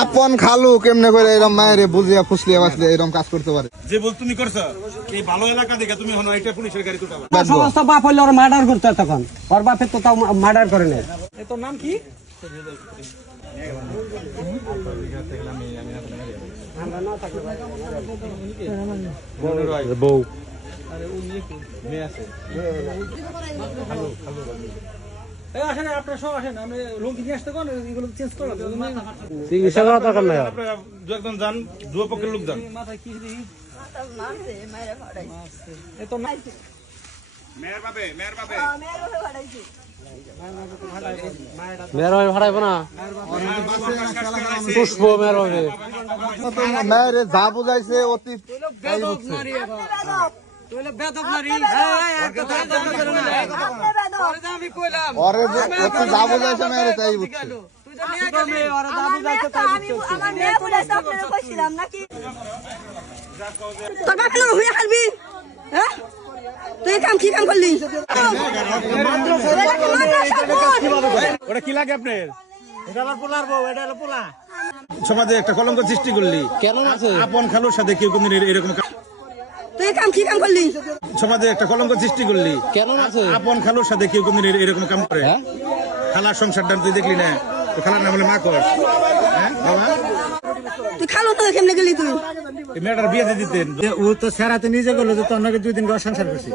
আপন খালু কেমনে করে এরকম মায়ের বুঝিয়া ফুসলিয়া বাসলে এরকম কাজ করতে পারে? যে বল তুমি করছো এই ভালো এলাকা দেখে তুমি হনো এটা পুলিশের গাড়ি তুটাবা। সমস্ত বাপ হইলে ওরা মার্ডার করতে তখন ওর বাপের তো তাও মার্ডার করে না। তোর নাম কি? বউ চিকিৎসা করা দরকার নাই। আপনারা একজন যান, দুই পক্ষের লোক যান। মেয়ের বাপে মেয়ের ভাই ভাড়াইবো না পুষ্প মেয়ের ভাবে মায়ের যা বুঝাইছে অতি যা বুঝাইছে মায়ের তাই বুঝছে। তুই কাম কি কাম করলি? ওটা কি লাগে আপনার? সমাজে একটা কলঙ্ক সৃষ্টি করলি কেন আছে? আপন খালুর সাথে কেউ কোনদিন এরকম তুই কাম কি কাম করলি? সমাজে একটা কলঙ্ক সৃষ্টি করলি কেন আছে? আপন খালুর সাথে কেউ কোনদিন এরকম কাম করে? খালার সংসারটা তুই দেখলি না? তো খালার নাম হলে মা কর। হ্যাঁ বাবা, তুই খালো তো কেমনে গেলি তুই? এই মেয়েটার বিয়ে দিয়ে দিতেন। ও তো সেরাতে নিজে গেলো যে তোর নাকি 2 দিন সংসার করছি।